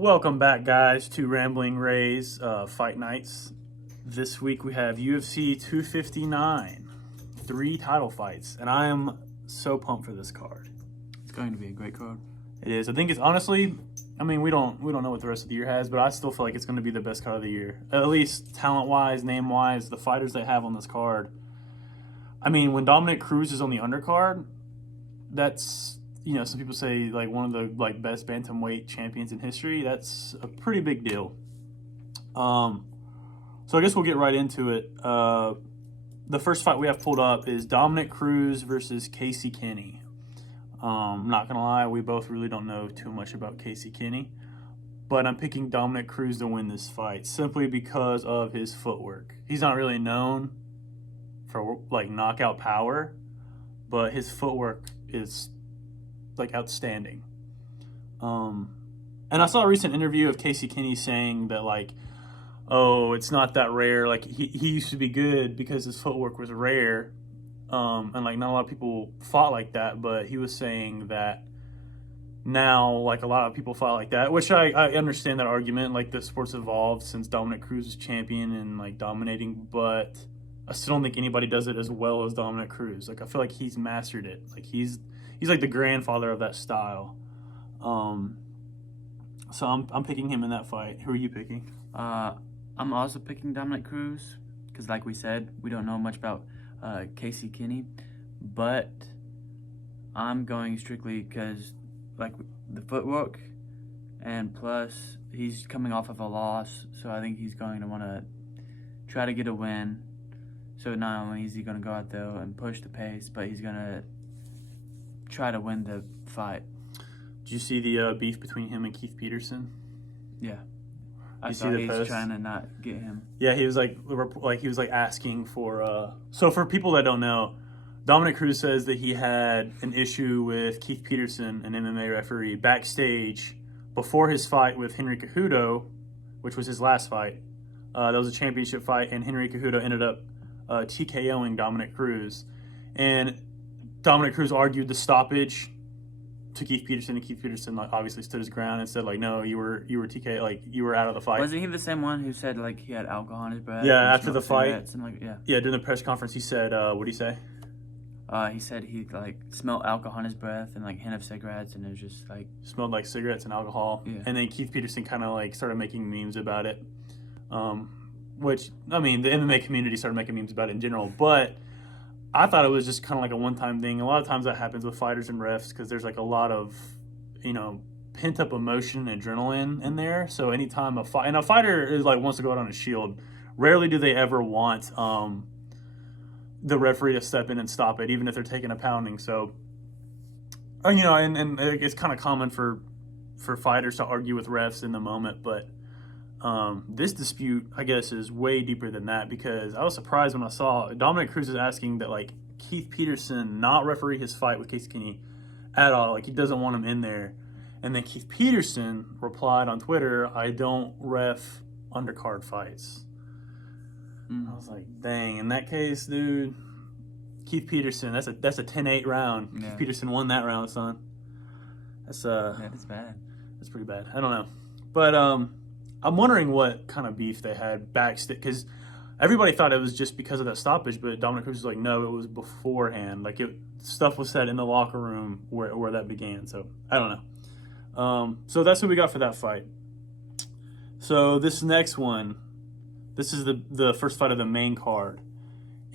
Welcome back, guys, to Rambling Ray's Fight Nights. This week we have UFC 259, 3 title fights, and I am so pumped for this card. It's going to be a great card. It is. I think it's honestly, I mean, we don't know what the rest of the year has, but I still feel like it's going to be the best card of the year. At least talent-wise, name-wise, the fighters they have on this card. I mean, when Dominic Cruz is on the undercard, that's, you know, some people say like one of the best bantamweight champions in history. That's a pretty big deal. So I guess we'll get right into it. The first fight we have pulled up is Dominic Cruz versus Casey Kenny. I'm not gonna lie, we both really don't know too much about Casey Kenny, but I'm picking Dominic Cruz to win this fight simply because of his footwork. He's not really known for like knockout power, but his footwork is like outstanding. And I saw a recent interview of Casey Kenny saying that like, oh, it's not that rare. Like he used to be good because his footwork was rare. And like not a lot of people fought like that, but he was saying that now like a lot of people fought like that, which I understand that argument. Like the sport's evolved since Dominic Cruz is champion and like dominating, but I still don't think anybody does it as well as Dominic Cruz. Like I feel like he's mastered it. Like he's like the grandfather of that style. So I'm picking him in that fight. Who are you picking? I'm also picking Dominic Cruz because, like we said, we don't know much about Casey Kenny, but I'm going strictly because like the footwork, and plus he's coming off of a loss, so I think he's going to want to try to get a win. So not only is he going to go out there and push the pace, but he's going to try to win the fight. Did you see the beef between him and Keith Peterson? Yeah. I You saw see the he's post? trying to not get him. Yeah, he was like asking for. So for people that don't know, Dominic Cruz says that he had an issue with Keith Peterson, an MMA referee, backstage before his fight with Henry Cejudo, which was his last fight. That was a championship fight, and Henry Cejudo ended up TKOing Dominic Cruz, and Dominic Cruz argued the stoppage to Keith Peterson, and Keith Peterson like obviously stood his ground and said like, no, you were TK, like you were out of the fight. Wasn't he the same one who said like he had alcohol in his breath? Yeah, after the fight. And, Yeah, during the press conference, he said, what did he say? He said he like smelled alcohol in his breath and like hint of cigarettes, and it was just like smelled like cigarettes and alcohol. Yeah. And then Keith Peterson kind of like started making memes about it, which I mean the MMA community started making memes about it in general, but I thought it was just kind of like a one-time thing. A lot of times that happens with fighters and refs because there's like a lot of, you know, pent-up emotion and adrenaline in there. So anytime a fighter is like wants to go out on a shield, rarely do they ever want the referee to step in and stop it, even if they're taking a pounding. So, you know, and it's kind of common for fighters to argue with refs in the moment, but this dispute, I guess, is way deeper than that because I was surprised when I saw Dominic Cruz is asking that like Keith Peterson not referee his fight with Casey Kenny at all. Like he doesn't want him in there. And then Keith Peterson replied on Twitter, "I don't ref undercard fights." I was like, dang, in that case, dude, Keith Peterson, that's a 10-8 round. Yeah. Keith Peterson won that round, son. That's that's bad. That's pretty bad. I don't know. But I'm wondering what kind of beef they had backstage because everybody thought it was just because of that stoppage, but Dominic Cruz was like, no, it was beforehand. Like stuff was said in the locker room where that began. So I don't know. So that's what we got for that fight. So this next one, this is the first fight of the main card,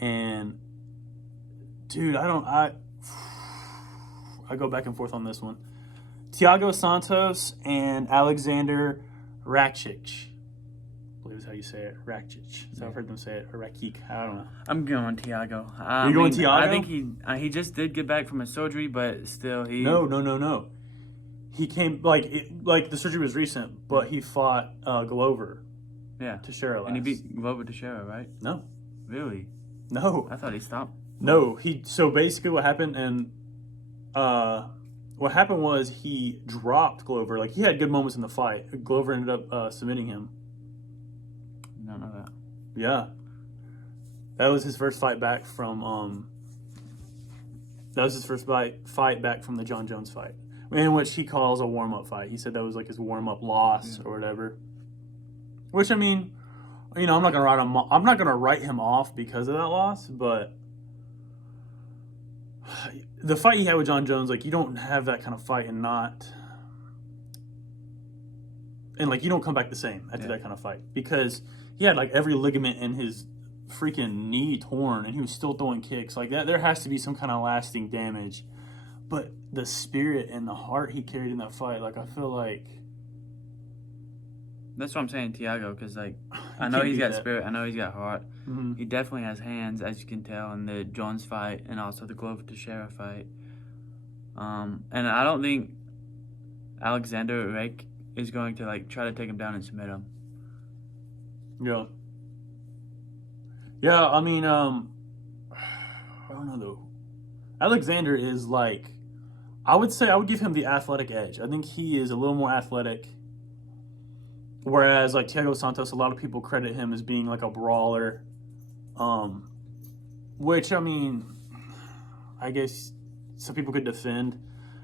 and dude, I go back and forth on this one. Thiago Santos and Alexander Ratchich. I believe is how you say it. Ratchich. So I've heard them say it. Or Ratchich. I don't know. I'm going Thiago. You going Thiago? I think he just did get back from his surgery, but still he. No. He came like the surgery was recent, but he fought Glover. Yeah. Teixeira last. And he beat Glover Teixeira, right? No. Really? No. I thought he stopped. No. So basically what happened was he dropped Glover. Like he had good moments in the fight. Glover ended up submitting him. I don't know that. Yeah. That was his first fight back from fight back from the John Jones fight. in which he calls a warm-up fight. He said that was like his warm-up loss or whatever. Which, I mean, I'm not gonna write him off because of that loss, but the fight he had with John Jones, like, you don't have that kind of fight and you don't come back the same after that kind of fight, because he had like every ligament in his freaking knee torn and he was still throwing kicks like that. There has to be some kind of lasting damage, but the spirit and the heart he carried in that fight, like, I feel like that's what I'm saying, Thiago, because like I know he's got spirit, I know he's got heart. Mm-hmm. He definitely has hands, as you can tell in the Jones fight and also the Glover Teixeira fight. And I don't think Alexander Rake is going to like try to take him down and submit him. Yeah. Yeah, I mean, I don't know though. Alexander is like, I would give him the athletic edge. I think he is a little more athletic. Whereas like Thiago Santos, a lot of people credit him as being like a brawler. Which, I mean, I guess some people could defend.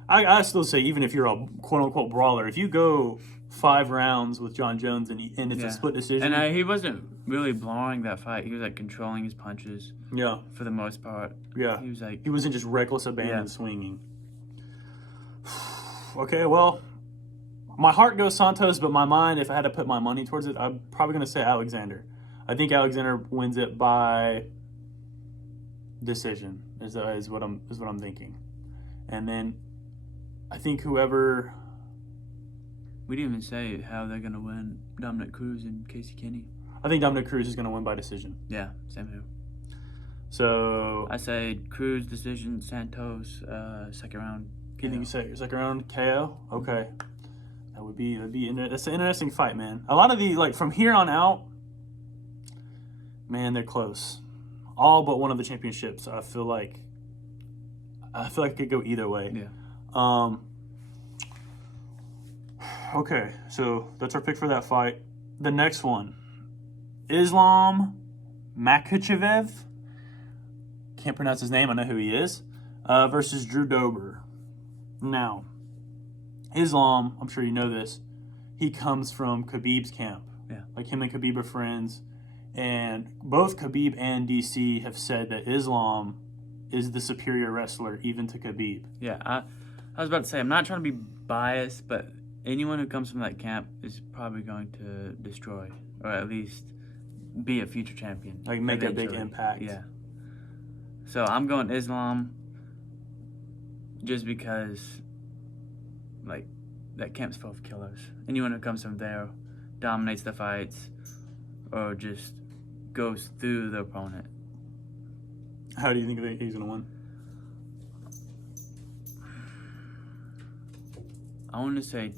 I still say, even if you're a quote-unquote brawler, if you go 5 rounds with John Jones and it's a split decision. And he wasn't really blowing that fight. He was like controlling his punches. Yeah. For the most part. Yeah. He wasn't just reckless abandon swinging. Okay, well, my heart goes Santos, but my mind, if I had to put my money towards it, I'm probably going to say Alexander. I think Alexander wins it by decision. Is what I'm thinking. And then I think whoever... We didn't even say how they're going to win Dominic Cruz and Casey Kenny. I think Dominic Cruz is going to win by decision. Yeah, same here. So... I say Cruz decision, Santos, second round. You think you say second round KO? Okay. That's an interesting fight, man. A lot of the, like, from here on out, man, they're close. All but one of the championships, I feel like it could go either way. Yeah. Okay, so that's our pick for that fight. The next one, Islam Makhachev. Can't pronounce his name. I know who he is. Versus Drew Dober. Now, Islam, I'm sure you know this, he comes from Khabib's camp. Yeah. Like, him and Khabib are friends. And both Khabib and DC have said that Islam is the superior wrestler, even to Khabib. Yeah, I was about to say, I'm not trying to be biased, but anyone who comes from that camp is probably going to destroy, or at least be a future champion. Like, make a big impact. Yeah. So I'm going Islam just because, like, that camp's full of killers. Anyone who comes from there dominates the fights or just goes through the opponent. How do you think he's going to win? I want to say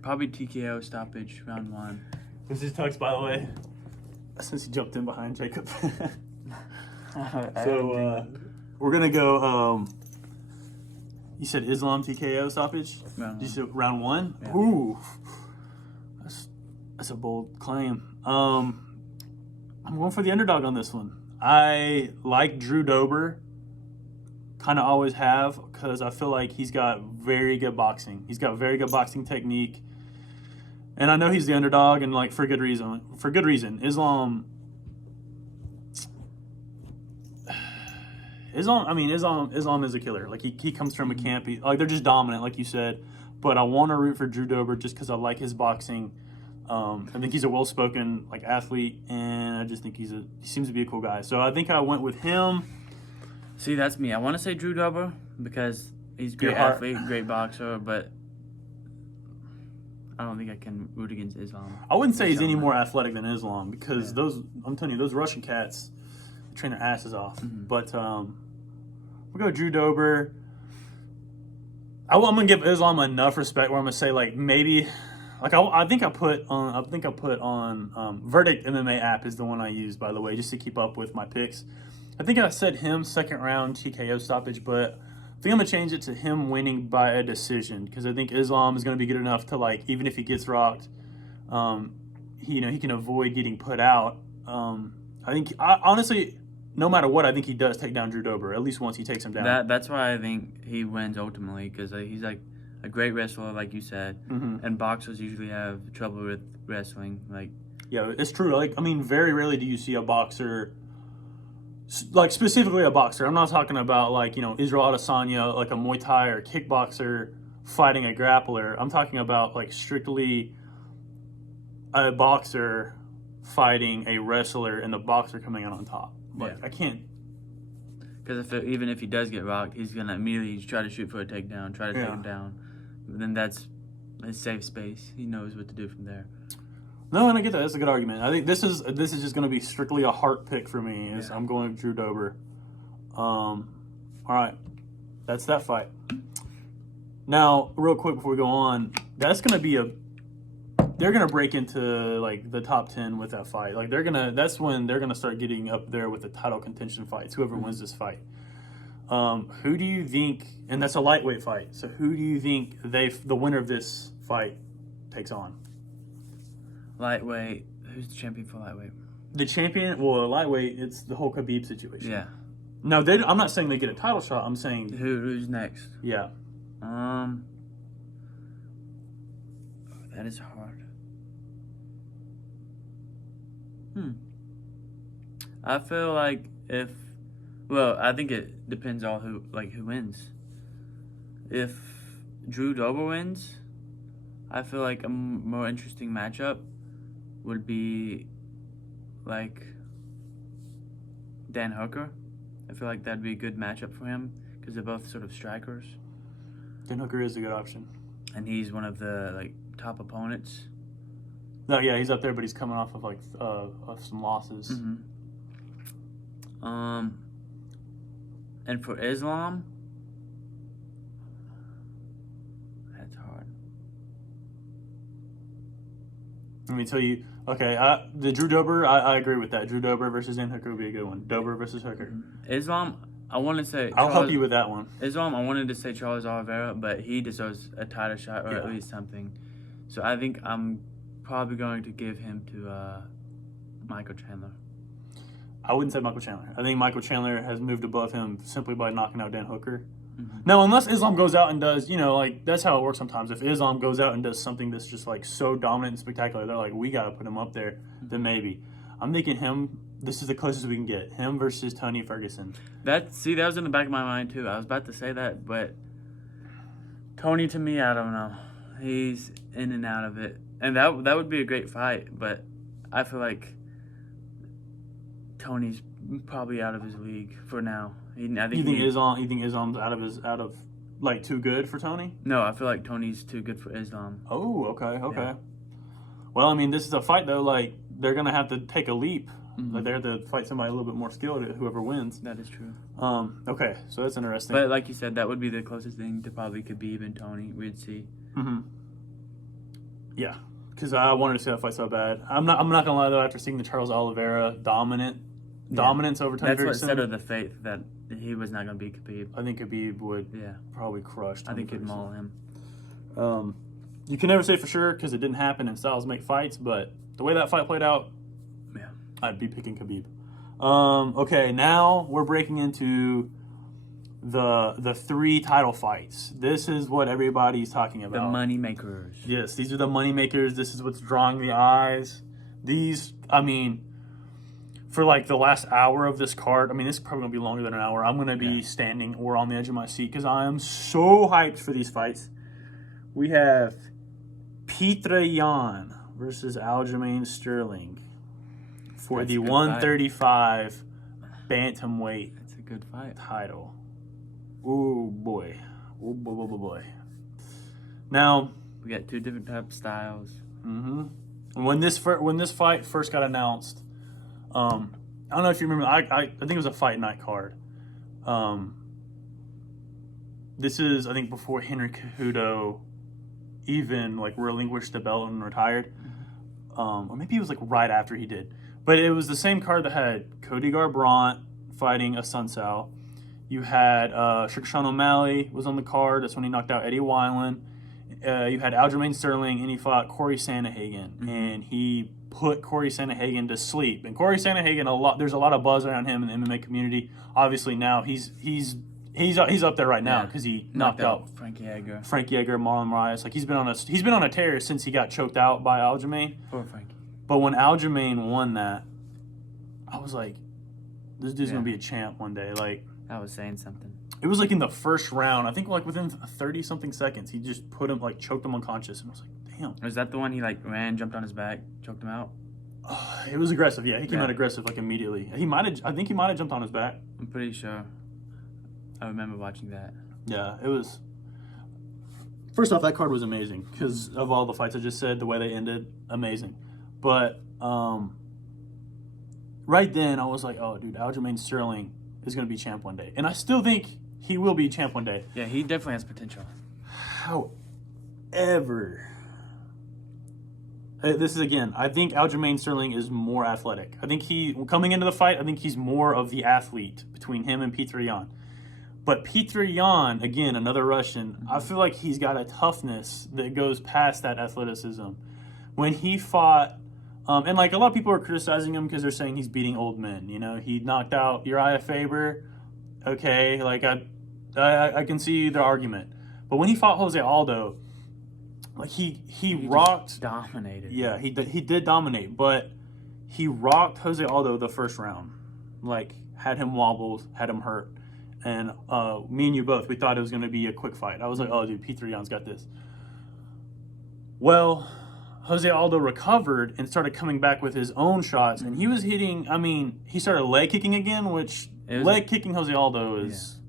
probably TKO stoppage, round 1. This is Tux, by the way, since he jumped in behind Jacob. So we're going to go, you said Islam TKO stoppage? Round 1. You said round 1? Yeah. Ooh. That's a bold claim. I'm going for the underdog on this one. I like Drew Dober. Kind of always have, because I feel like he's got very good boxing. He's got very good boxing technique. And I know he's the underdog, and, like, for good reason. Islam is a killer. Like, he comes from a camp. They're just dominant, like you said. But I want to root for Drew Dober just because I like his boxing. I think he's a well-spoken, like, athlete, and I just think he seems to be a cool guy. So I think I went with him. See, that's me. I want to say Drew Dober because he's a great athlete, great boxer, but I don't think I can root against Islam. I wouldn't say he's any more athletic than Islam because I'm telling you, those Russian cats train their asses off. Mm-hmm. But we'll go Drew Dober. I'm gonna give Islam enough respect where I'm gonna say, like, maybe, like, I think I put on Verdict MMA app is the one I use, by the way, just to keep up with my picks. I think I said him second round TKO stoppage, but I think I'm gonna change it to him winning by a decision because I think Islam is gonna be good enough to, like, even if he gets rocked, he can avoid getting put out. I think honestly, no matter what, I think he does take down Drew Dober. At least once he takes him down. That's why I think he wins ultimately, because he's like a great wrestler, like you said, and boxers usually have trouble with wrestling. Like, yeah, it's true. Like, I mean, very rarely do you see a boxer, like specifically a boxer. I'm not talking about like, you know, Israel Adesanya, like a Muay Thai or kickboxer fighting a grappler. I'm talking about like strictly a boxer fighting a wrestler and the boxer coming out on top. Like, I can't. Because even if he does get rocked, he's going to immediately try to shoot for a takedown, try to take him down. Then that's his safe space. He knows what to do from there. No, and I get that. That's a good argument. I think this is just going to be strictly a heart pick for me. I'm going with Drew Dober. All right. That's that fight. Now, real quick before we go on, that's going to be they're gonna break into like the top 10 with that fight. Like that's when they're gonna start getting up there with the title contention fights. Whoever wins this fight, who do you think? And that's a lightweight fight. So who do you think the winner of this fight takes on? Lightweight. Who's the champion for lightweight? The champion. Well, lightweight. It's the whole Khabib situation. Yeah. No, I'm not saying they get a title shot. I'm saying who's next. Yeah. That is hard. I feel like I think it depends on who wins. If Drew Dober wins, I feel like a more interesting matchup would be like Dan Hooker. I feel like that'd be a good matchup for him because they're both sort of strikers. Dan Hooker is a good option, and he's one of the top opponents. No, yeah, he's up there, but he's coming off of of some losses. And for Islam, that's hard. Let me tell you. Okay, the Drew Dober, I agree with that. Drew Dober versus Dan Hooker would be a good one. Dober versus Hooker. Islam, I want to say. I'll help you with that one. Islam, I wanted to say Charles Oliveira, but he deserves a title shot or at least something. So I think I'm probably going to give him to Michael Chandler. I wouldn't say Michael Chandler. I think Michael Chandler has moved above him simply by knocking out Dan Hooker. Now, unless Islam goes out and does, that's how it works sometimes. If Islam goes out and does something that's just so dominant and spectacular, they're like, we got to put him up there, then maybe. I'm thinking him, this is the closest we can get. Him versus Tony Ferguson. That was in the back of my mind too. I was about to say that, but Tony, to me, I don't know. He's in and out of it. And that would be a great fight, but I feel like Tony's probably out of his league for now. You think Islam's out of too good for Tony? No, I feel like Tony's too good for Islam. Oh, okay. Yeah. Well, I mean, this is a fight though. They're gonna have to take a leap. They have to fight somebody a little bit more skilled. Whoever wins. That is true. Okay, so that's interesting. But like you said, that would be the closest thing to probably Khabib and Tony. We'd see. Yeah, because I wanted to see that fight so bad. I'm not gonna lie though. After seeing the Charles Oliveira dominance over Tony Ferguson, that's what settled the faith that he was not gonna beat Khabib. I think Khabib would probably crush Tony I think he'd Ferguson. maul him. You can never say for sure because it didn't happen and styles make fights, but the way that fight played out, I'd be picking Khabib. Okay, now we're breaking into the 3 title fights. This is what everybody's talking about. The money makers. Yes, these are the money makers. This is what's drawing the eyes. These, for the last hour of this card, this is probably going to be longer than an hour. I'm going to be standing or on the edge of my seat because I am so hyped for these fights. We have Petr Yan versus Jamaine Sterling for the 135 bantamweight. That's a good fight. Title. Oh boy. Oh boy. Now we got 2 different type of styles. And when this fight first got announced, I don't know if you remember. I think it was a fight night card. This is I think before Henry Cejudo even relinquished the belt and retired, or maybe it was right after he did. But it was the same card that had Cody Garbrandt fighting Asuncao. You had Sean O'Malley was on the card. That's when he knocked out Eddie Wineland. You had Aljamain Sterling, and he fought Corey Sandhagen, and he put Corey Sandhagen to sleep. And Corey Sandhagen, there's a lot of buzz around him in the MMA community. Obviously now he's up there right now because he knocked out Frankie Edgar, Marlon Moraes. Like he's been on a tear since he got choked out by Aljamain. Poor Frankie. But when Aljamain won that, I was like, this dude's gonna be a champ one day. Like I was saying something. It was like in the first round. I think like within 30 something seconds, he just put him choked him unconscious, and I was like, damn. Was that the one he ran, jumped on his back, choked him out? It was aggressive. Yeah, he came out aggressive immediately. I think he might have jumped on his back. I'm pretty sure. I remember watching that. Yeah, it was. First off, that card was amazing because of all the fights I just said, the way they ended, amazing. But right then, I was like, oh, dude, Jamaine Sterling is going to be champ one day. And I still think he will be champ one day. Yeah, he definitely has potential. However, this is, again, I think Jamaine Sterling is more athletic. I think coming into the fight, I think he's more of the athlete between him and Petr Yan. But Petr Yan, again, another Russian, I feel like he's got a toughness that goes past that athleticism. When he fought, and like a lot of people are criticizing him because they're saying he's beating old men. You know, he knocked out Uriah Faber. Okay, like I can see the argument. But when he fought Jose Aldo, like he rocked, dominated. Yeah, he did dominate, but he rocked Jose Aldo the first round. Like had him wobbled, had him hurt. And me and you both, we thought it was going to be a quick fight. I was like, oh, dude, Petr Yan's got this. Well, Jose Aldo recovered and started coming back with his own shots. And he was hitting, he started leg kicking again, which kicking Jose Aldo is,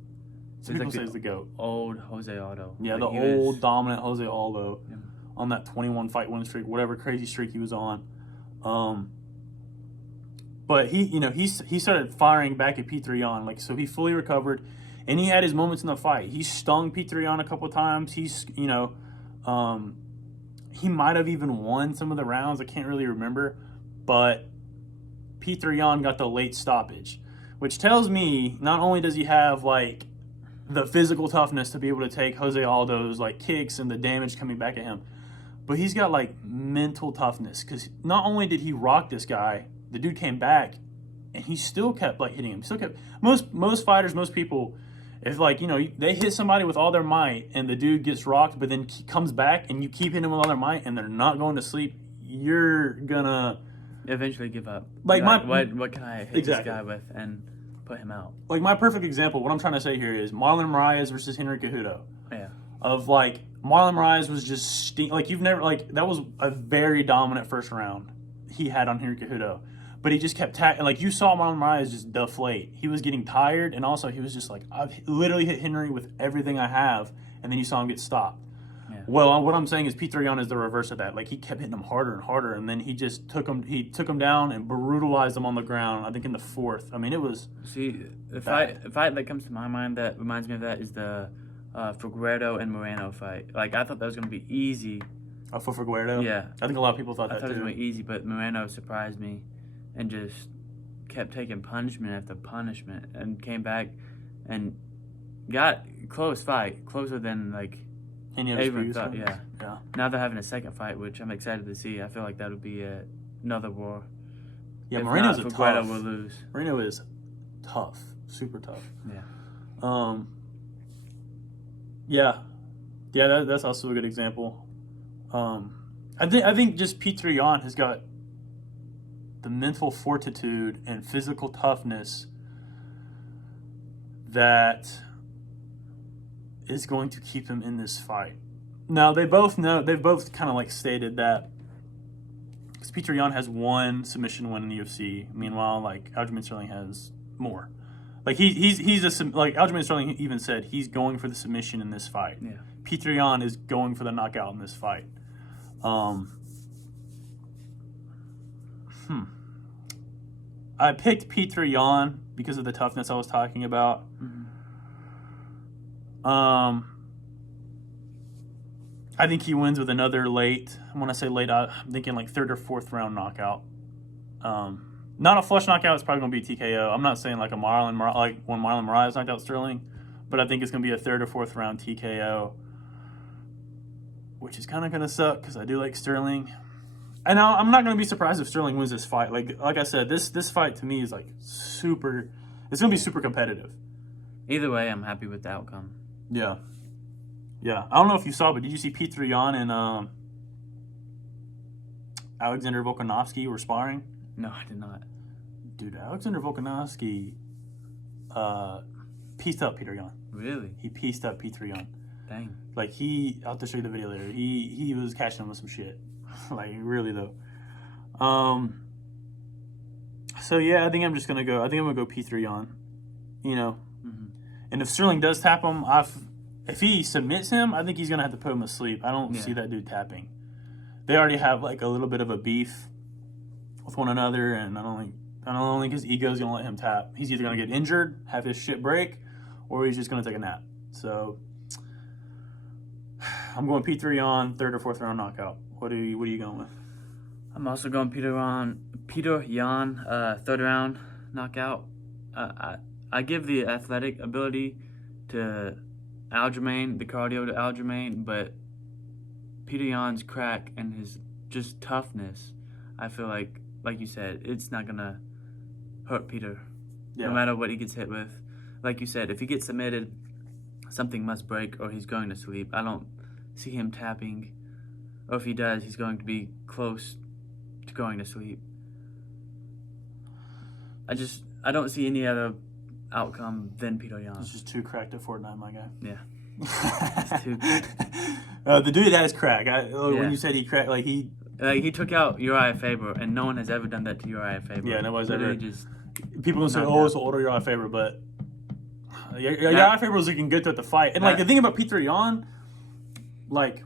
some people say is the GOAT. Old Jose Aldo. Yeah, the old dominant Jose Aldo on that 21 fight win streak, whatever crazy streak he was on. But he started firing back at Petr Yan, so he fully recovered, and he had his moments in the fight. He stung Petr Yan a couple times. He might have even won some of the rounds. I can't really remember, but Petr Yan got the late stoppage, which tells me not only does he have the physical toughness to be able to take Jose Aldo's kicks and the damage coming back at him, but he's got mental toughness because not only did he rock this guy. The dude came back, and he still kept hitting him. Still kept most fighters, most people, if they hit somebody with all their might, and the dude gets rocked, but then he comes back, and you keep hitting him with all their might, and they're not going to sleep, you're gonna eventually give up. What can I hit this guy with and put him out? My perfect example, what I'm trying to say here is Marlon Moraes versus Henry Cejudo. Yeah. Of Marlon Moraes was just you've never that was a very dominant first round he had on Henry Cejudo. But he just kept you saw Marlon Moraes just deflate. He was getting tired, and also he was just I've literally hit Henry with everything I have, and then you saw him get stopped. Yeah. Well, what I'm saying is Petr Yan is the reverse of that. He kept hitting him harder and harder, and then he just took him down and brutalized him on the ground. I think in the fourth. It was. See, the fight that comes to my mind that reminds me of that is the Figueiredo and Moreno fight. I thought that was going to be easy. Oh, for Figueiredo? Yeah. I think a lot of people thought that too. I thought it was going to be easy, but Moreno surprised me. And just kept taking punishment after punishment, and came back and got close fight, closer than anyone thought. Yeah. Now they're having a second fight, which I'm excited to see. I feel like that would be another war. Yeah, Moreno's a tough. Will lose. Moreno is tough, super tough. Yeah. That's also a good example. I think just Petr Yan has got the mental fortitude and physical toughness that is going to keep him in this fight. Now, they've both kind of stated that because Petr Yan has one submission win in the UFC. Meanwhile, Aljamain Sterling has more. Aljamain Sterling even said he's going for the submission in this fight. Yeah. Petr Yan is going for the knockout in this fight. I picked Petr Yan because of the toughness I was talking about. Mm-hmm. I think he wins with another late. When I say late, I'm thinking third or fourth round knockout. Not a flush knockout. It's probably going to be TKO. I'm not saying when Marlon Moraes knocked out Sterling, but I think it's going to be a third or fourth round TKO, which is kind of going to suck because I do like Sterling. And I'm not going to be surprised if Sterling wins this fight. Like I said, this fight to me is like super. It's going to be super competitive. Either way, I'm happy with the outcome. Yeah. Yeah. I don't know if you saw, but did you see Petr Yan and Alexander Volkanovski were sparring? No, I did not. Dude, Alexander Volkanovski pieced up Petr Yan. Really? He pieced up Petr Yan. Dang. Like I'll have to show you the video later. He was catching him with some shit. Like really though. So yeah, I think I'm gonna go Petr Yan. You know. Mm-hmm. And if Sterling does tap him, if he submits him, I think he's gonna have to put him to sleep. I don't see that dude tapping. They already have like a little bit of a beef with one another, and I don't think his ego's gonna let him tap. He's either gonna get injured, have his shit break, or he's just gonna take a nap. So I'm going Petr Yan, 3rd or 4th round knockout. What are you going with? I'm also going Petr Yan, 3rd round knockout. I give the athletic ability to Aljamain, the cardio to Aljamain, but Petr Yan's crack and his just toughness, I feel like you said, it's not gonna hurt Peter, no matter what he gets hit with. Like you said, if he gets submitted, something must break or he's going to sleep. I don't see him tapping, or if he does, he's going to be close to going to sleep. I don't see any other outcome than Petr Yan. He's just too cracked at Fortnite, my guy. Yeah. It's too the dude has crack. When you said he cracked, like he took out Uriah Faber, and no one has ever done that to Uriah Faber. Yeah, nobody's ever. Just people gonna say, "Oh, it's an older Uriah Faber," but Uriah Faber was looking good throughout the fight. And like the thing about Petr Yan, like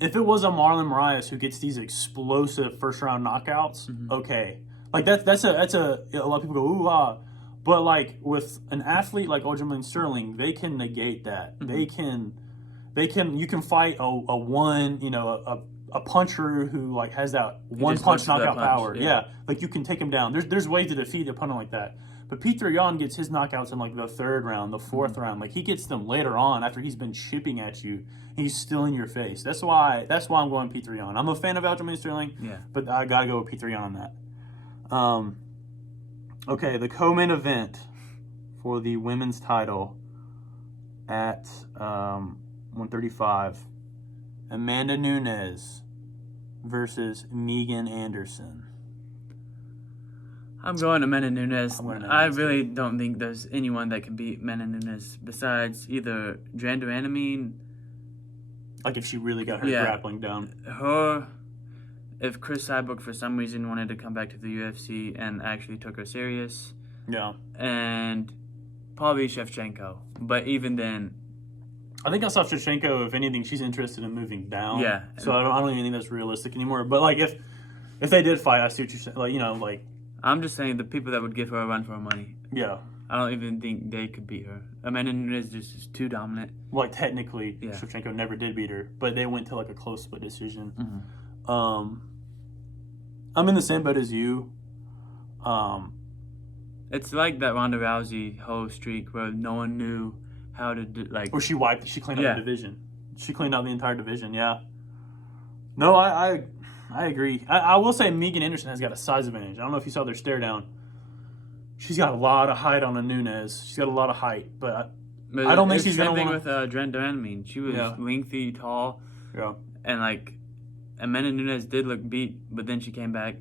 if it was a Marlon Moraes who gets these explosive first round knockouts, okay, like that's a lot of people go ooh ah. But like with an athlete like Jamaine Sterling, they can negate that. Mm-hmm. You can fight a puncher who like has that one punch knockout power. Yeah, like you can take him down. There's ways to defeat a opponent like that. But Petr Yan gets his knockouts in like the 3rd round, the 4th round. Like he gets them later on after he's been chipping at you. He's still in your face. That's why I'm going Petr Yan. I'm a fan of Jamaine Sterling. Yeah, but I gotta go with Petr Yan on that. Okay, the co-main event for the women's title at 135, Amanda Nunes versus Megan Anderson. I'm going to Amanda Nunes. I really don't think there's anyone that can beat Amanda Nunes besides either Drandoanamine. Like if she really got her grappling down. If Chris Cyborg for some reason wanted to come back to the UFC and actually took her serious. Yeah. And probably Shevchenko. But even then... I think I saw Shevchenko, if anything, she's interested in moving down. Yeah. So I don't even think that's realistic anymore. But like if they did fight, I see what you're saying. Like, you know, like... I'm just saying the people that would give her a run for her money. Yeah. I don't even think they could beat her. Amanda Nunes is just too dominant. Like technically, Shevchenko never did beat her. But they went to like a close split decision. Mm-hmm. I'm in the same boat as you. It's like that Ronda Rousey whole streak where no one knew how to do, like. Or she cleaned out the division. She cleaned out the entire division. Yeah. No, I agree. I will say Megan Anderson has got a size advantage. I don't know if you saw their stare down. She's got a lot of height on a Nunez. She's got a lot of height, but I don't think she's going to want. Same thing with Drandoanamine. She was lengthy, tall. Yeah. And like. Amanda Nunes did look beat, but then she came back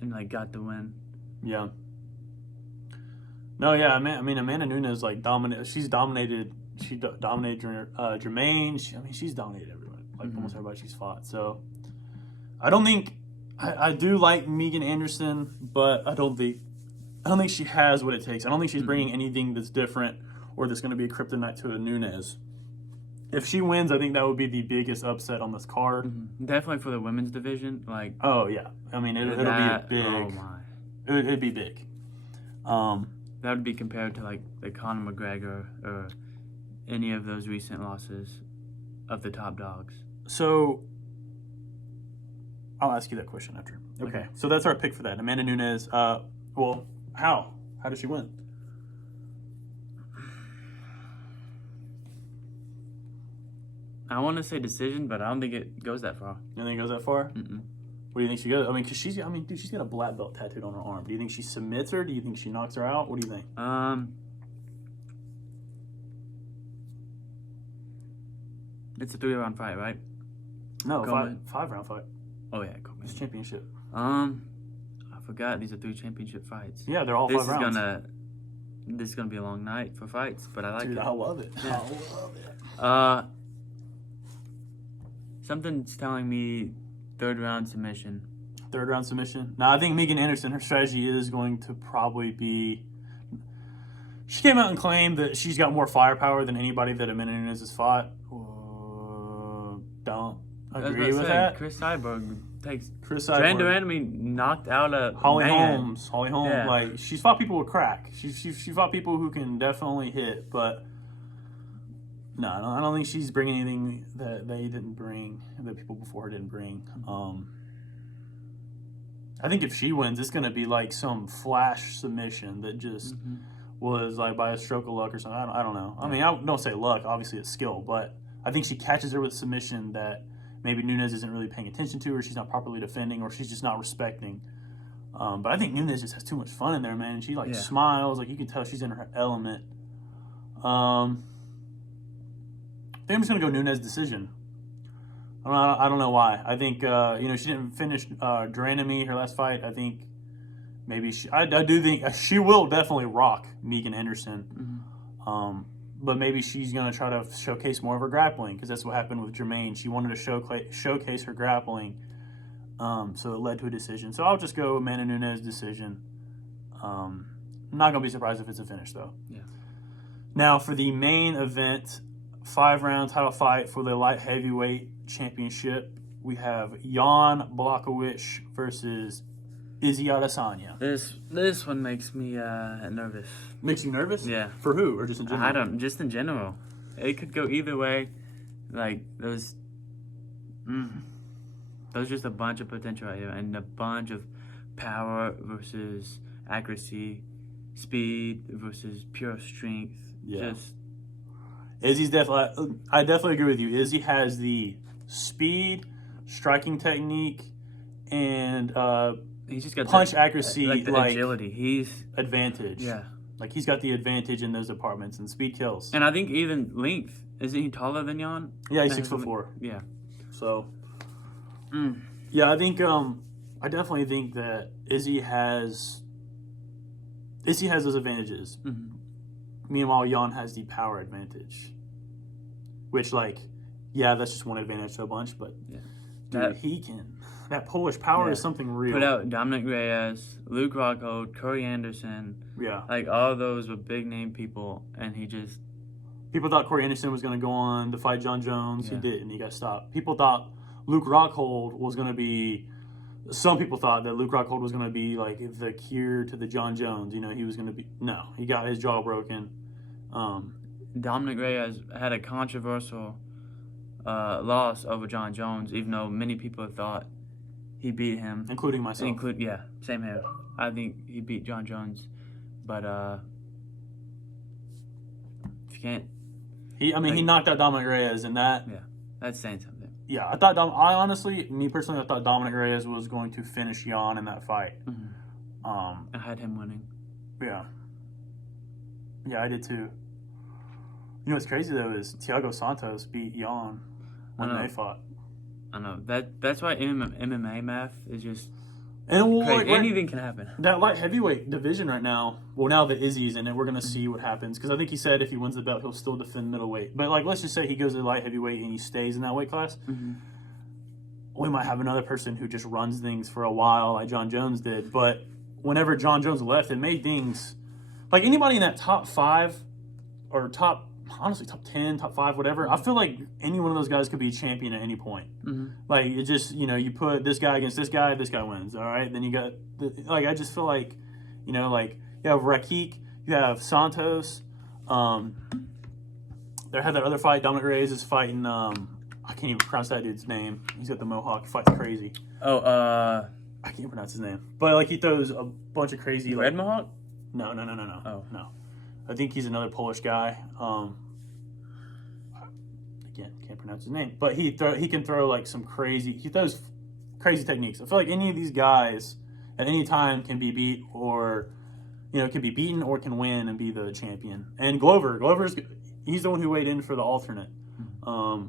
and like got the win. Yeah. No, yeah. I mean, Amanda Nunes like dominated. She's dominated. She dominated Jamaine. She's dominated everyone. Like almost everybody she's fought. So I don't think I do like Megan Anderson, but I don't think she has what it takes. I don't think she's bringing anything that's different or that's going to be a kryptonite to a Nunez. If she wins, I think that would be the biggest upset on this card. Mm-hmm. Definitely for the women's division. Like, oh yeah, I mean it'll be a big. Oh my, it'd be big. That would be compared to like the Conor McGregor or any of those recent losses of the top dogs. So I'll ask you that question after. Okay. So that's our pick for that. Amanda Nunes. Well, how does she win? I want to say decision, but I don't think it goes that far. You don't think it goes that far? What do you think she goes? I mean, because she's got a black belt tattooed on her arm. Do you think she submits her? Do you think she knocks her out? What do you think? It's a 3-round fight, right? No, five-round fight. Oh yeah, cool. It's championship. I forgot these are 3 championship fights. Yeah, they're all 5 rounds. This is gonna be a long night for fights, but I like Dude, it. I love it. Yeah. I love it. Something's telling me 3rd round submission. 3rd round submission. Now, I think Megan Anderson, her strategy is going to probably be. She came out and claimed that she's got more firepower than anybody that Amanda Nunes has fought. Don't agree with that. Chris Cyborg takes. Chris Cyborg. Duran knocked out a Holly man. Holmes. Holly Holmes. Yeah. Like, she's fought people with crack. She fought people who can definitely hit, but no, I don't think she's bringing anything that they didn't bring, that people before her didn't bring. I think if she wins, it's going to be like some flash submission that just was like by a stroke of luck or something. I don't know. I mean, I don't say luck. Obviously, it's skill, but I think she catches her with a submission that maybe Nunes isn't really paying attention to, or she's not properly defending, or she's just not respecting. But I think Nunes just has too much fun in there, man. She smiles, like you can tell she's in her element. I think I'm just gonna go Nunes decision. I don't know why. I think she didn't finish Duranami her last fight. I think maybe I do think she will definitely rock Megan Anderson. But maybe she's going to try to showcase more of her grappling, because that's what happened with Jamaine. She wanted to showcase her grappling, so it led to a decision. So I'll just go Amanda Nunes decision. I'm not going to be surprised if it's a finish, though. Yeah. Now, for the main event, 5-round title fight for the light heavyweight championship, we have Jan Blachowicz versus Izzy Adesanya. This one makes me nervous. Makes you nervous? Yeah. For who, or just in general? Just in general. It could go either way. Like, there's just a bunch of potential right here, and a bunch of power versus accuracy, speed versus pure strength. Yeah. Izzy's definitely. I definitely agree with you. Izzy has the speed, striking technique, and he's just got punch accuracy, like the agility. He's advantage. Yeah. Like, he's got the advantage in those departments, and speed kills. And I think even length. Isn't he taller than Jan? Yeah, he's 6'4". Yeah. So, yeah, I think I definitely think that Izzy has those advantages. Meanwhile, Jan has the power advantage, which, like, yeah, that's just one advantage to a bunch, but dude, he can. That Polish power is something real. Put out Dominic Reyes, Luke Rockhold, Corey Anderson. Yeah. Like, all those were big-name people, and he just... People thought Corey Anderson was going to go on to fight John Jones. He didn't. He got stopped. People thought Luke Rockhold was going to be... Some people thought that Luke Rockhold was going to be, like, the cure to the John Jones. You know, he was going to be... No, he got his jaw broken. Dominic Reyes had a controversial loss over John Jones, even though many people thought he beat him. Including myself. Same here. I think he beat John Jones. But, if you can't... He knocked out Dominic Reyes, and that... Yeah, that's saying something. Yeah, I thought me personally, I thought Dominic Reyes was going to finish Jan in that fight. I had him winning. Yeah. Yeah, I did too. You know what's crazy, though, is Thiago Santos beat Jan when they fought. I know. That's why MMA math is just... And crazy. Anything can happen. That light heavyweight division right now, well, now that Izzy's in it, we're going to see what happens. Because I think he said if he wins the belt, he'll still defend middleweight. But, like, let's just say he goes to light heavyweight and he stays in that weight class. We might have another person who just runs things for a while, like John Jones did. But whenever John Jones left, it made things... Like, anybody in that top 5 or top 10, top 5, whatever, I feel like any one of those guys could be a champion at any point. Like, it just, you put this guy against this guy wins, all right? Then you got, I just feel like, like, you have Ratchich, you have Santos. There had that other fight, Dominic Reyes is fighting, I can't even pronounce that dude's name. He's got the mohawk, he fights crazy. I can't pronounce his name. But, like, he throws a bunch of crazy... Red mohawk? No. Oh. No. I think he's another Polish guy. Again, can't pronounce his name. But he can throw like some crazy crazy techniques. I feel like any of these guys at any time can be beat or, can be beaten or can win and be the champion. And he's the one who weighed in for the alternate. I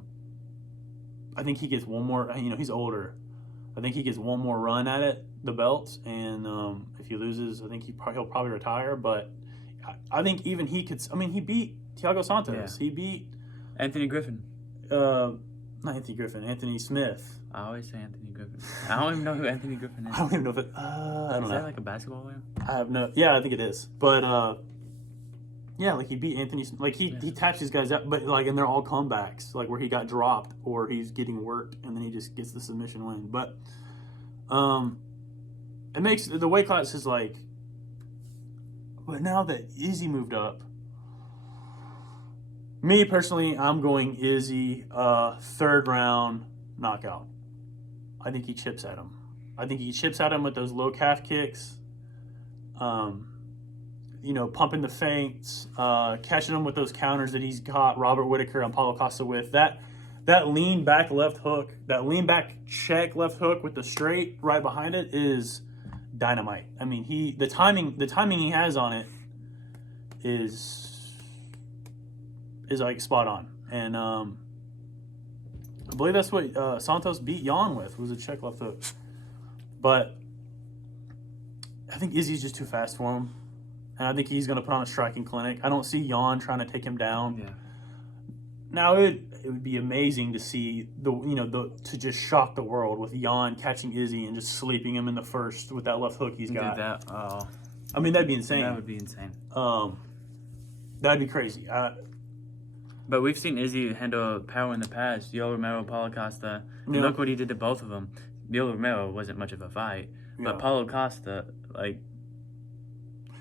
think he gets one more, he's older. I think he gets one more run at it, the belts, and if he loses, I think he'll probably retire. But I think even he could. I mean, he beat Thiago Santos. Yeah. He beat Anthony Griffin. Not Anthony Griffin. Anthony Smith. I always say Anthony Griffin. I don't even know who Anthony Griffin is. I don't even know if it. I don't know. Is that like a basketball player? I have no. Yeah, I think it is. But yeah, like he beat Anthony. Like he taps these guys out, but like, and they're all comebacks, like where he got dropped or he's getting worked, and then he just gets the submission win. But it makes the weight class is like. But now that Izzy moved up, me personally, I'm going Izzy 3rd round knockout. I think he chips at him. I think he chips at him with those low calf kicks. Pumping the feints, catching him with those counters that he's caught Robert Whitaker and Paulo Costa with. That lean back left hook, that lean back check left hook with the straight right behind it is dynamite. I mean, the timing he has on it is like spot on. And I believe that's what Santos beat Jan with, was a check left hook. But I think Izzy's just too fast for him. And I think he's going to put on a striking clinic. I don't see Jan trying to take him down. Yeah. Now it would be amazing to see to just shock the world with Jan catching Izzy and just sleeping him in the first with that left hook he's got. Do that. Oh. I mean, that'd be insane. That would be insane. That'd be crazy. But we've seen Izzy handle power in the past. Yoel Romero, Paulo Costa. Yeah. Look what he did to both of them. Yoel Romero wasn't much of a fight, but Paulo Costa, like.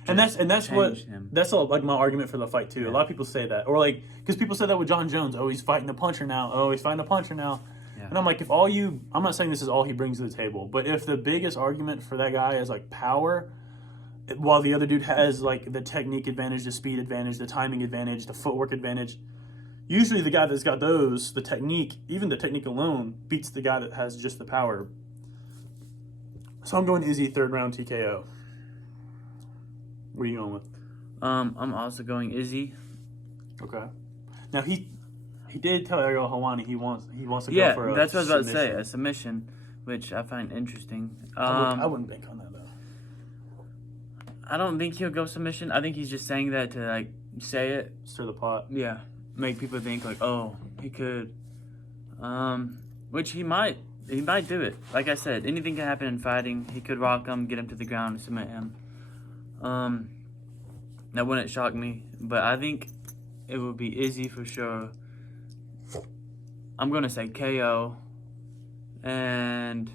And that's like my argument for the fight too. Yeah. A lot of people say that, or like, because people said that with John Jones. Oh, he's fighting a puncher now. Yeah. And I'm like, I'm not saying this is all he brings to the table, but if the biggest argument for that guy is like power, while the other dude has like the technique advantage, the speed advantage, the timing advantage, the footwork advantage, usually the guy that's got those, the technique, even the technique alone, beats the guy that has just the power. So I'm going Izzy 3rd round TKO. What are you going with? I'm also going Izzy. Okay. Now he did tell Ariel Helwani he wants to go for a that's what I was about to say, a submission, which I find interesting. I wouldn't bank on that though. I don't think he'll go submission. I think he's just saying that to like say it, stir the pot. Yeah, make people think like, oh, he could. Which he might do it. Like I said, anything can happen in fighting. He could rock him, get him to the ground, and submit him. That wouldn't shock me, but I think it would be Izzy for sure. I'm gonna say KO, and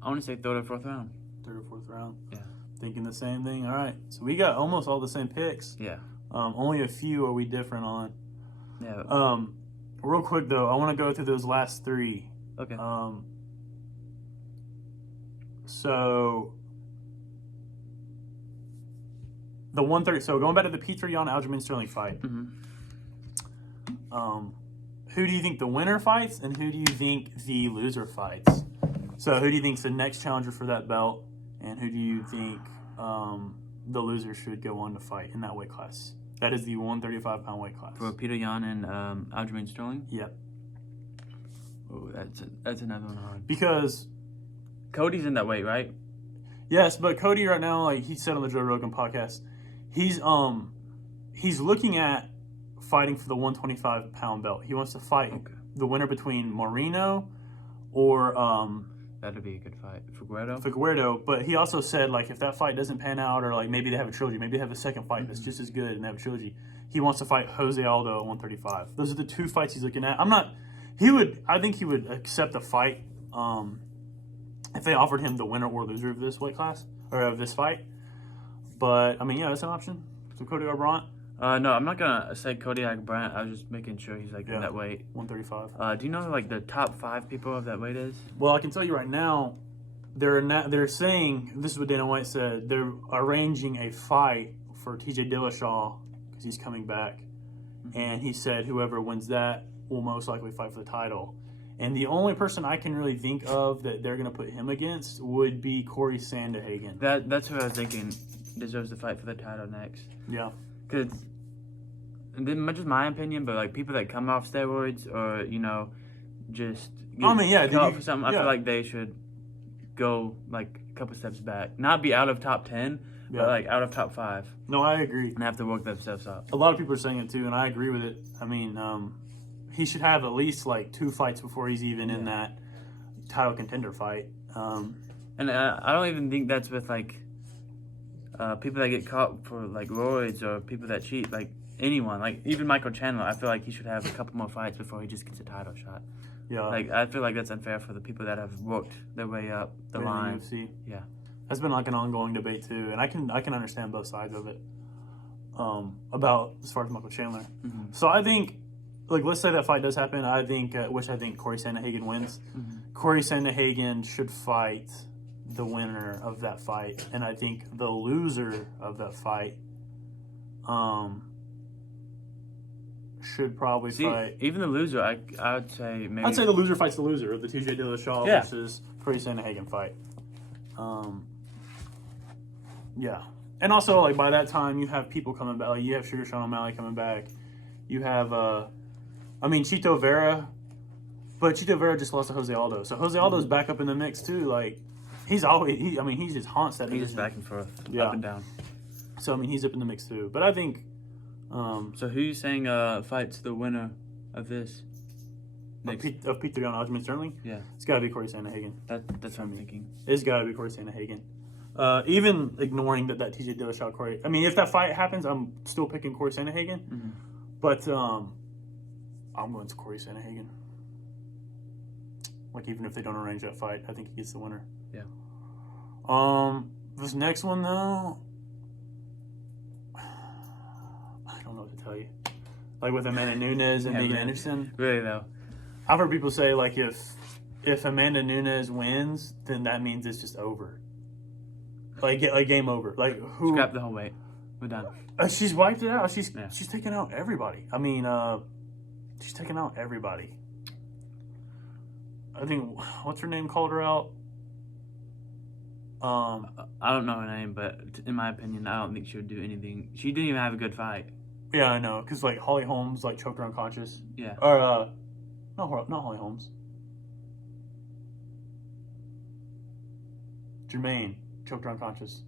I want to say 3rd or 4th round. 3rd or 4th round. Yeah. Thinking the same thing. All right, so we got almost all the same picks. Yeah. Only a few are we different on. Yeah. Real quick though, I want to go through those last 3. Okay. So. The 130. So going back to the P3 Jan Aljamain Sterling fight. Mm-hmm. Who do you think the winner fights, and who do you think the loser fights? So who do you think's the next challenger for that belt, and who do you think the loser should go on to fight in that weight class? That is the 135-pound weight class. For Peter Yan and Aljamain Sterling? Yep. Oh, that's another one hard. Because Cody's in that weight, right? Yes, but Cody right now, like he said on the Joe Rogan podcast, he's looking at fighting for the 125-pound belt. He wants to fight the winner between Moreno or that'd be a good fight. Figueiredo. Figueiredo, but he also said like if that fight doesn't pan out, or like maybe they have a trilogy, maybe they have a second fight that's just as good and they have a trilogy, he wants to fight Jose Aldo at 135. Those are the 2 fights he's looking at. I think he would accept the fight if they offered him the winner or loser of this weight class or of this fight. But I mean, yeah, that's an option. So Cody or Bryant? No, I'm not gonna say Cody like Bryant. I was just making sure he's like in that weight. 135. Do you know like the top 5 people of that weight is? Well, I can tell you right now, they're saying, this is what Dana White said, they're arranging a fight for TJ Dillashaw because he's coming back, and he said whoever wins that will most likely fight for the title. And the only person I can really think of that they're going to put him against would be Corey Sandhagen. That's what I was thinking. Deserves to fight for the title next. Yeah. Because, just my opinion, but like people that come off steroids or just get caught for something, I feel like they should go like a couple steps back, not be out of top 10, but like out of top 5. No, I agree. And have to work themselves up. A lot of people are saying it too, and I agree with it. I mean, he should have at least like 2 fights before he's even in that title contender fight. And I don't even think that's with like people that get caught for like roids or people that cheat, like anyone, like even Michael Chandler. I feel like he should have a couple more fights before he just gets a title shot. Yeah, like I feel like that's unfair for the people that have worked their way up the line. The UFC. Yeah, that's been like an ongoing debate too, and I can understand both sides of it. About as far as Michael Chandler. Mm-hmm. So I think, like, let's say that fight does happen. I think Corey Sandhagen wins. Mm-hmm. Corey Sandhagen should fight the winner of that fight, and I think the loser of that fight should probably fight. Even the loser, I would say maybe. I'd say the loser fights the loser of the TJ Dillashaw versus Corey Sandhagen fight. Yeah, and also like by that time you have people coming back. Like you have Sugar Sean O'Malley coming back. You have Chito Vera, but Chito Vera just lost to Jose Aldo, so Jose Aldo's back up in the mix too. Like. He's always. He just haunts that. He's just back and forth, up and down. So he's up in the mix too. But I think. So who are you saying fights the winner of this? Of Pete Thiago and Jamaine Sterling? Yeah, it's got to be Corey Sandhagen. That's what I'm thinking. It's got to be Corey Sandhagen. Even ignoring that TJ Dillashaw Corey. I mean, if that fight happens, I'm still picking Corey Sandhagen. Mm-hmm. But I'm going to Corey Sandhagen. Like even if they don't arrange that fight, I think he gets the winner. Yeah. This next one though, I don't know what to tell you. Like with Amanda Nunes and Megan Anderson. Really though, I've heard people say like if Amanda Nunes wins, then that means it's just over. Like game over. Like who? Scrap the whole weight. We're done. She's wiped it out. She's taken out everybody. I mean, she's taken out everybody. I think what's her name called her out. I don't know her name, but in my opinion, I don't think she would do anything. She didn't even have a good fight. Yeah, I know, because like Holly Holmes like choked her unconscious. Yeah. Or not Holly Holmes. Jamaine choked her unconscious.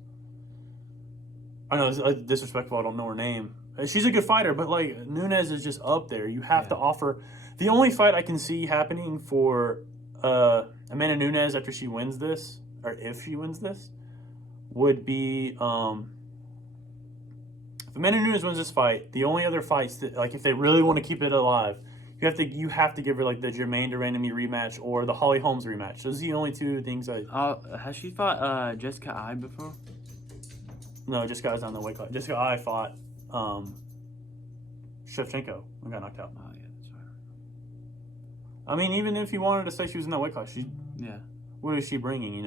I know it's disrespectful. I don't know her name. She's a good fighter, but like Nunez is just up there. You have to offer. The only fight I can see happening for Amanda Nunes after she wins this, or if she wins this, would be if Amanda Nunes wins this fight. The only other fights that, like, if they really want to keep it alive, you have to give her like the Jermaine Durandamy rematch or the Holly Holmes rematch. Those are the only two things has she fought Jessica I before? No, Jessica I's on the weight class. Jessica I fought Shevchenko and got knocked out. Oh yeah, that's right. I mean, even if you wanted to say she was in that weight class, yeah. What is she bringing?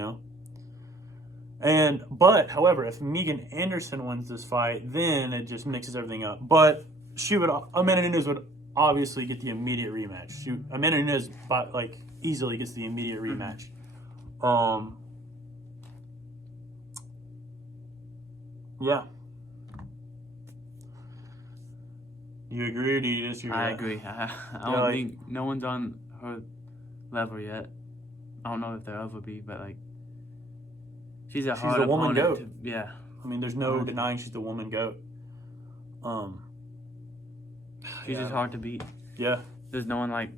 But however, if Megan Anderson wins this fight, then it just mixes everything up. But Amanda Nunes would obviously get the immediate rematch. Amanda Nunes easily gets the immediate rematch. Yeah. You agree or do you disagree? I agree. I don't think no one's on her level yet. I don't know if there ever be, but like she's a hard the woman opponent. goat. Yeah. I mean, there's no denying she's the woman goat. She's just hard to beat. Yeah. There's no one like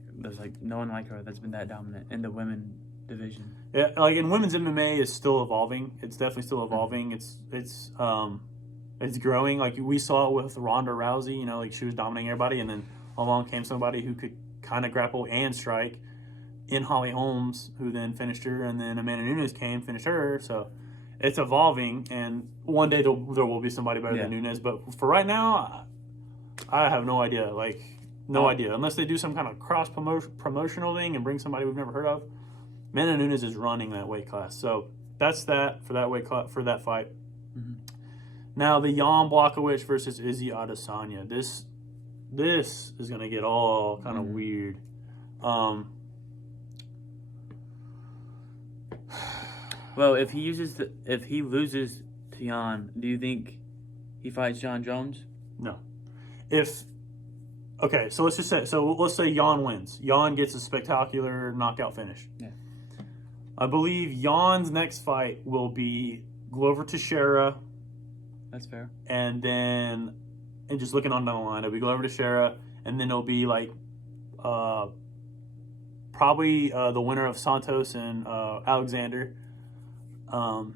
her that's been that dominant in the women division. Yeah, like in women's MMA is still evolving. It's definitely still evolving. It's growing. Like we saw it with Ronda Rousey. Like she was dominating everybody, and then along came somebody who could kind of grapple and strike in Holly Holmes, who then finished her, and then Amanda Nunes came, finished her. So it's evolving, and one day there will be somebody better than Nunes. But for right now, I have no idea. Like no idea, unless they do some kind of cross promotional thing and bring somebody we've never heard of. Amanda Nunes is running that weight class, so that's that for that weight class for that fight. Mm-hmm. Now the Jan Blachowicz versus Izzy Adesanya. This is gonna get all kind of weird. Well, if he loses to Jan, do you think he fights John Jones? No. So let's say Jan wins. Jan gets a spectacular knockout finish. Yeah. I believe Jan's next fight will be Glover Teixeira. That's fair. And just looking on down the line, it'll be Glover Teixeira, and then it'll be like probably the winner of Santos and Alexander. That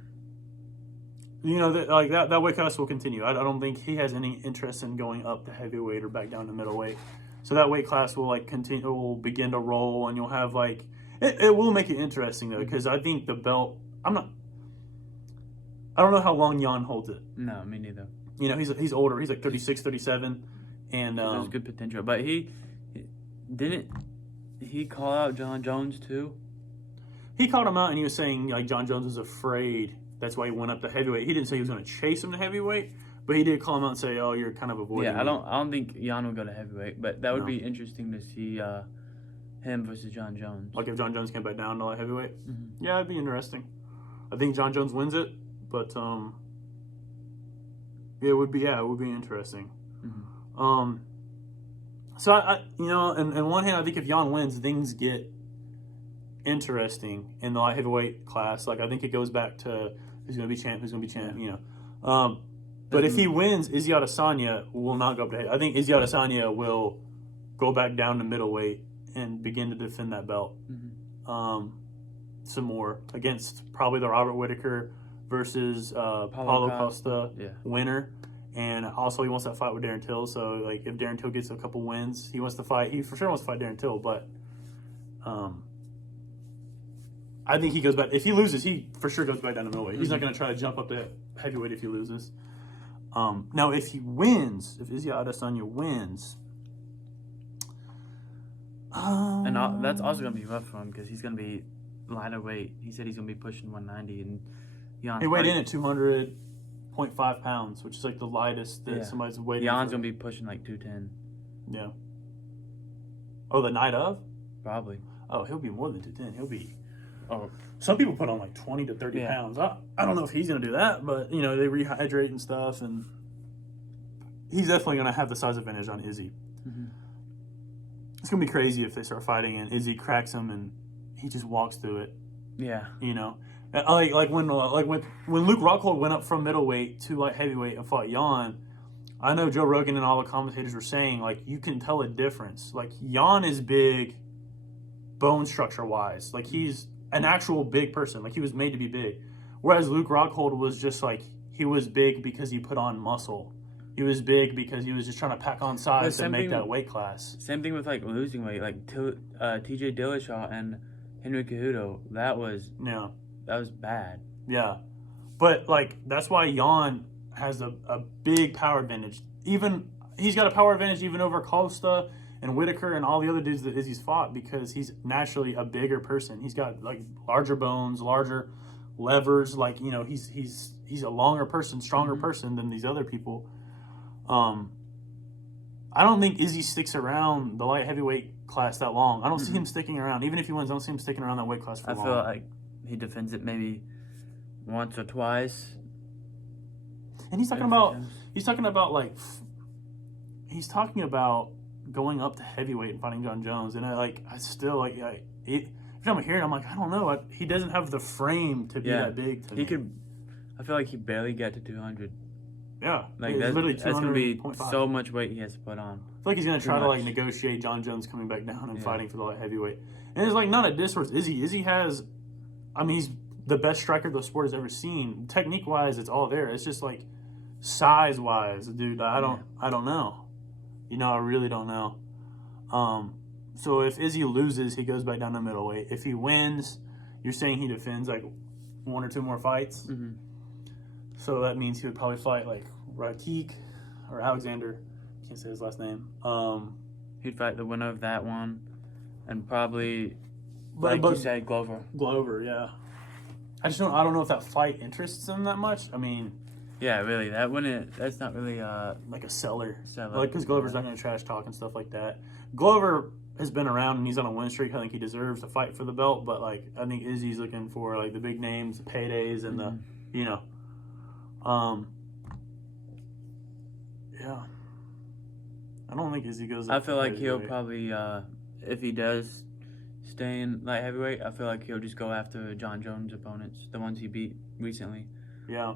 weight class will continue. I don't think he has any interest in going up to heavyweight or back down to middleweight. So that weight class will will begin to roll, and you'll have it will make it interesting though, because I think the belt. I don't know how long Jan holds it. No, me neither. He's older. He's like 36, 37, and there's good potential. But he call out John Jones too. He called him out, and he was saying like John Jones was afraid. That's why he went up to heavyweight. He didn't say he was going to chase him to heavyweight, but he did call him out and say, "Oh, you're kind of avoiding." Yeah, I don't think Jan will go to heavyweight, but that would be interesting to see him versus John Jones. Like if John Jones came back down to heavyweight. Mm-hmm. Yeah, it'd be interesting. I think John Jones wins it, but it would be interesting. Mm-hmm. So I on one hand, I think if Jan wins, things get interesting in the light heavyweight class. Like I think it goes back to who's going to be champ. But if he wins, Izzy Adesanya will not go up to heavyweight. I think Izzy Adesanya will go back down to middleweight and begin to defend that belt some more against probably the Robert Whittaker versus Paulo Costa winner. And also he wants that fight with Darren Till. So if Darren Till gets a couple wins, he wants to fight. He for sure wants to fight Darren Till, but I think he goes back. If he loses, he for sure goes back down to middleweight. He's not going to try to jump up to heavyweight if he loses. Now, if he wins, if Izzy Adesanya wins, and that's also going to be rough for him because he's going to be lighter weight. He said he's going to be pushing 190, and he weighed in at 200.5 pounds, which is like the lightest that somebody's weighed. Jan's going to be pushing like 210. Yeah. Oh, the night of? Probably. Oh, he'll be more than 210. He'll be. Oh, some people put on like 20 to 30 pounds. I don't know if he's going to do that, but they rehydrate and stuff, and he's definitely going to have the size advantage on Izzy. Mm-hmm. It's going to be crazy if they start fighting and Izzy cracks him and he just walks through it. Yeah. Like when Luke Rockhold went up from middleweight to light heavyweight and fought Jan, I know Joe Rogan and all the commentators were saying you can tell a difference. Jan is big, bone structure wise. He's an actual big person. He was made to be big. Whereas Luke Rockhold was just he was big because he put on muscle. He was big because he was just trying to pack on size to make that weight class. Same thing with losing weight. TJ Dillashaw and Henry Cejudo. That was bad. Yeah. But that's why Jan has a big power advantage. Even he's got a power advantage even over Costa and Whittaker and all the other dudes that Izzy's fought because he's naturally a bigger person. He's got larger bones, larger levers. He's a longer person, stronger person than these other people. I don't think Izzy sticks around the light heavyweight class that long. I don't see him sticking around. Even if he wins, I don't see him sticking around that weight class for long. I feel like he defends it maybe once or twice. And he's talking about going up to heavyweight and fighting John Jones. And every time I hear it, I'm like, I don't know. He doesn't have the frame to be that big. I feel like he barely got to 200. Yeah, that's going to be so much weight he has to put on. I feel like he's going to try to negotiate John Jones coming back down and fighting for the light heavyweight. And it's not a diss towards Izzy. Izzy has, he's the best striker the sport has ever seen. Technique wise, it's all there. It's just size wise, dude. I don't know. I really don't know. So if Izzy loses, he goes back down to middleweight. If he wins, you're saying he defends one or two more fights. Mm-hmm. So that means he would probably fight Ratchich or Alexander. Can't say his last name. He'd fight the winner of that one, and probably, you said, Glover. Glover, yeah. I don't know if that fight interests him that much. Yeah, really. That's not really a seller. Because Glover's not going to trash talk and stuff like that. Glover, has been around and he's on a win streak. I think he deserves to fight for the belt. But like, I think Izzy's looking for like the big names, the paydays, and the yeah. I don't think Izzy goes. I feel like he'll probably, if he does stay in light heavyweight, I feel like he'll just go after John Jones' opponents, the ones he beat recently. Yeah.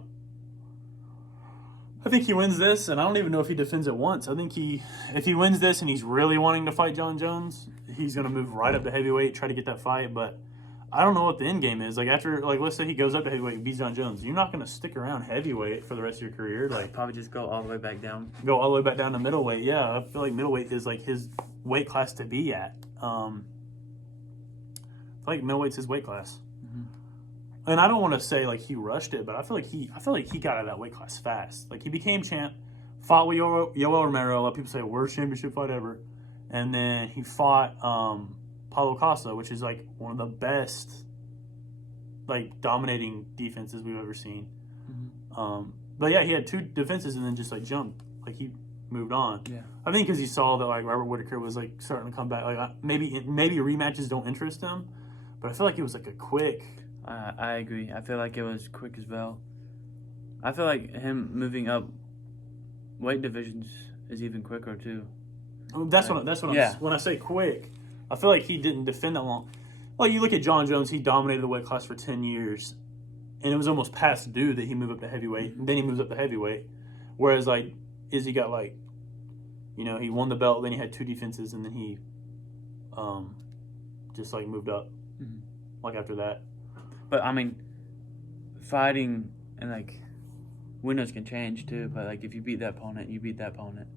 I think he wins this, and I don't even know if he defends it once. I think if he wins this and he's really wanting to fight John Jones, he's going to move right up to heavyweight, try to get that fight. But I don't know what the end game is. Like after, like let's say he goes up to heavyweight and beats John Jones, you're not going to stick around heavyweight for the rest of your career. Like probably just go all the way back down. Go all the way back down to middleweight. Yeah, I feel like middleweight is like his weight class to be at. I feel like middleweight's his weight class. And I don't want to say like he rushed it, but I feel like he got out of that weight class fast. Like he became champ, fought with Yoel Romero. A lot of people say worst championship fight ever, and then he fought Paulo Costa, which is like one of the best like dominating defenses we've ever seen. But yeah, he had 2 defenses and then just like jumped, like he moved on. Yeah, I think because he saw that like Robert Whittaker was like starting to come back. Like maybe rematches don't interest him, but I feel like it was like a quick. I agree. I feel like it was quick as well. I feel like him moving up weight divisions is even quicker too. I mean, that's what when I say quick, I feel like he didn't defend that long. Like you look at John Jones, he dominated the weight class for 10 years, and it was almost past due that he moved up to heavyweight. And then he moves up to heavyweight, whereas like Izzy got like, he won the belt, then he had 2 defenses, and then he, just like moved up, like after that. But I mean, fighting and like winners can change too. But like if you beat that opponent, you beat that opponent.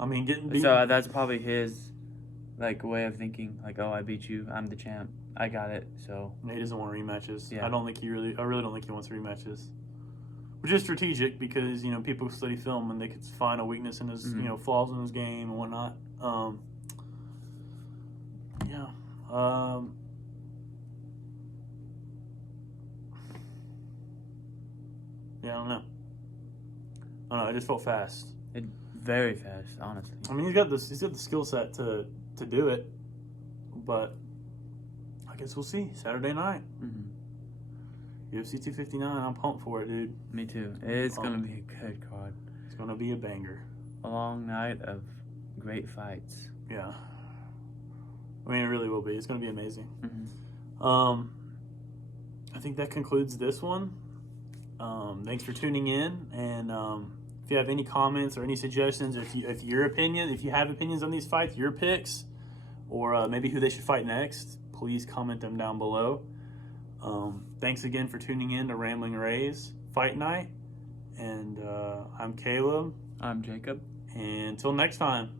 I mean, getting beat. So that's probably his like way of thinking. Like, oh, I beat you. I'm the champ. I got it. So he doesn't want rematches. Yeah. I really don't think he wants rematches. Which is strategic because people study film and they could find a weakness in his flaws in his game and whatnot. Yeah. Yeah, I don't know. It just felt fast. Very fast, honestly. I mean, he's got the skill set to do it, but I guess we'll see. Saturday night, UFC 259. I'm pumped for it, dude. Me too. It's gonna be a good card. It's gonna be a banger. A long night of great fights. Yeah. I mean, it really will be. It's gonna be amazing. I think that concludes this one. Thanks for tuning in, and if you have any comments or any suggestions, if you have opinions on these fights, your picks, or maybe who they should fight next, please comment them down below. Thanks again for tuning in to Rambling Rays Fight Night, and I'm Caleb. I'm Jacob. And until next time.